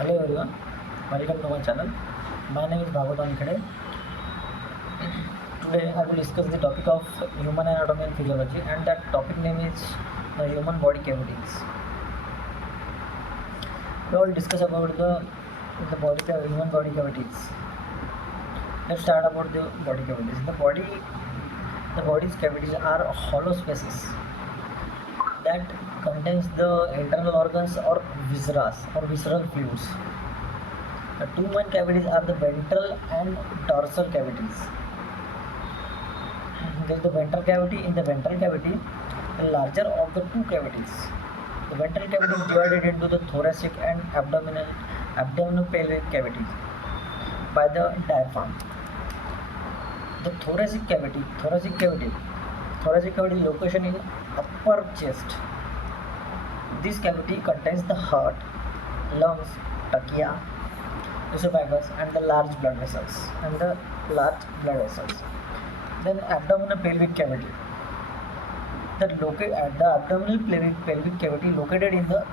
Hello everyone, welcome to my channel. My name is Bhagavatam Khade. Today I will discuss the topic of human anatomy and physiology, and that topic name is the human body cavities. We will discuss about the human body cavities. Let's start about the body cavities. The body's cavities are hollow spaces that contains the internal organs or visceral fluids. The two main cavities are the ventral and dorsal cavities. There is the ventral cavity. In the ventral cavity, the larger of the two cavities. The ventral cavity is divided into the thoracic and abdominopelvic cavities by the diaphragm. The thoracic cavity location in upper chest. This cavity contains the heart, lungs, trachea, esophagus, and the large blood vessels. Then abdominopelvic cavity. The abdominal pelvic cavity located in the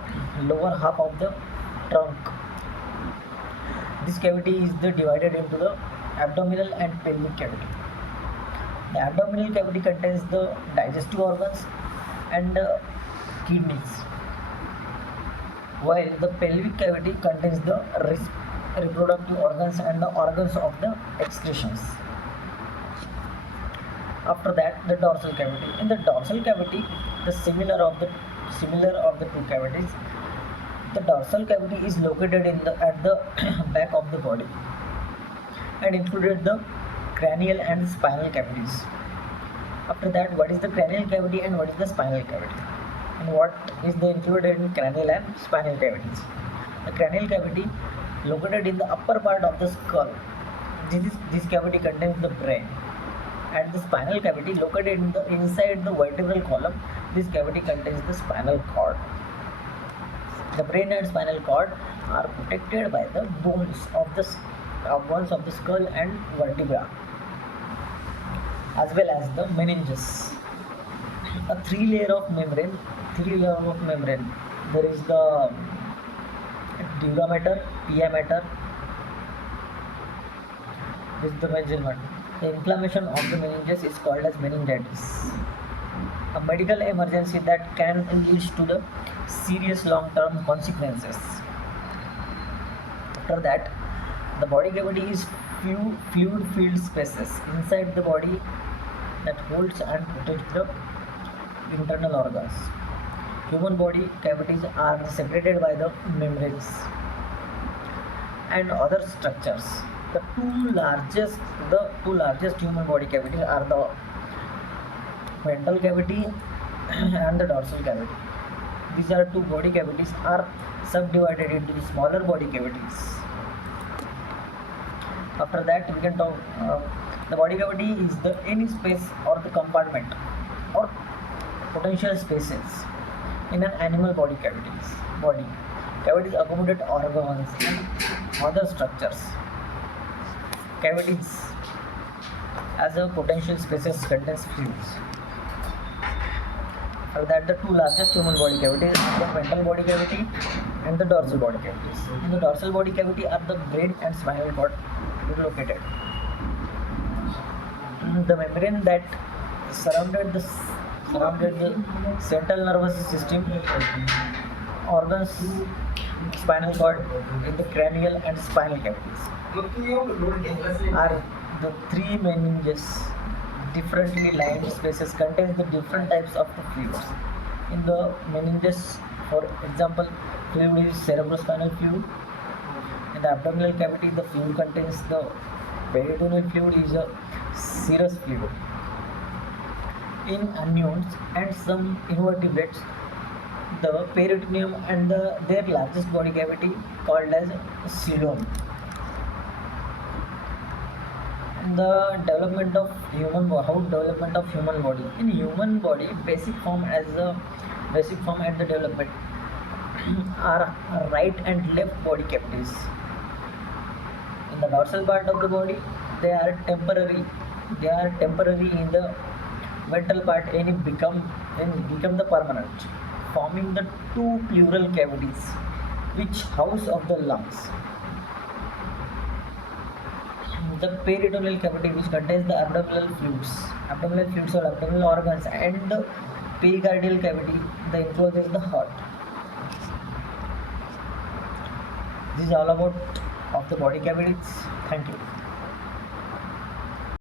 lower half of the trunk. This cavity is divided into the abdominal and pelvic cavity. The abdominal cavity contains the digestive organs and kidneys, while the pelvic cavity contains the reproductive organs and the organs of the excretions. After that, the dorsal cavity. In the dorsal cavity, the similar of the two cavities, the dorsal cavity is located at the back of the body and included the cranial and spinal cavities. After that, what is the cranial cavity and what is the spinal cavity, and what is the included in cranial and spinal cavities? The cranial cavity located in the upper part of the skull. This cavity contains the brain. And the spinal cavity located inside the vertebral column. This cavity contains the spinal cord. The brain and spinal cord are protected by the bones of the skull and vertebra, as well as the meninges. A three-layer of membrane. There is the dura mater, pia mater. This is the major one. The inflammation of the meninges is called as meningitis, a medical emergency that can lead to the serious long-term consequences. After that, the body cavity is fluid-filled spaces inside the body that holds and protects the internal organs. Human body cavities are separated by the membranes and other structures. The two largest human body cavities are the ventral cavity and the dorsal cavity. These are two body cavities are subdivided into the smaller body cavities. After that, we can talk. The body cavity is any space or the compartment or potential spaces in an animal body. Cavities accommodate organs and other structures. Cavities as a potential spaces contains fluids. After that, the two largest human body cavities are the ventral body cavity and the dorsal body cavities. In the dorsal body cavity are the brain and spinal cord located. The membrane that surrounded the central nervous system, organs, spinal cord in the cranial and spinal cavities are the three meninges. Differently lined spaces contains the different types of the fluids. In the meninges, for example, fluid is cerebrospinal fluid. In the abdominal cavity, the fluid contains the peritoneal fluid is a serous fluid. In amniotes and some invertebrates, the peritoneum and their largest body cavity called as coelom. The development of human body. In human body, basic form at the development are right and left body cavities. In the dorsal part of the body, they are temporary in the ventral part and become the permanent, forming the two pleural cavities Which house of the lungs? The peritoneal cavity, which contains the abdominal fluids or abdominal organs, and the pericardial cavity, the encloses the heart. This is all about of the body cavities. Thank you.